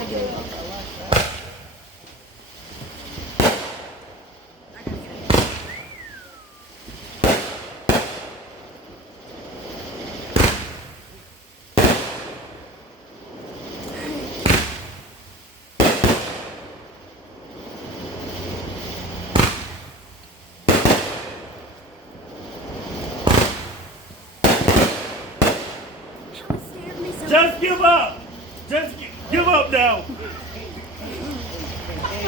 gotta get it. Just give up. Just give up now.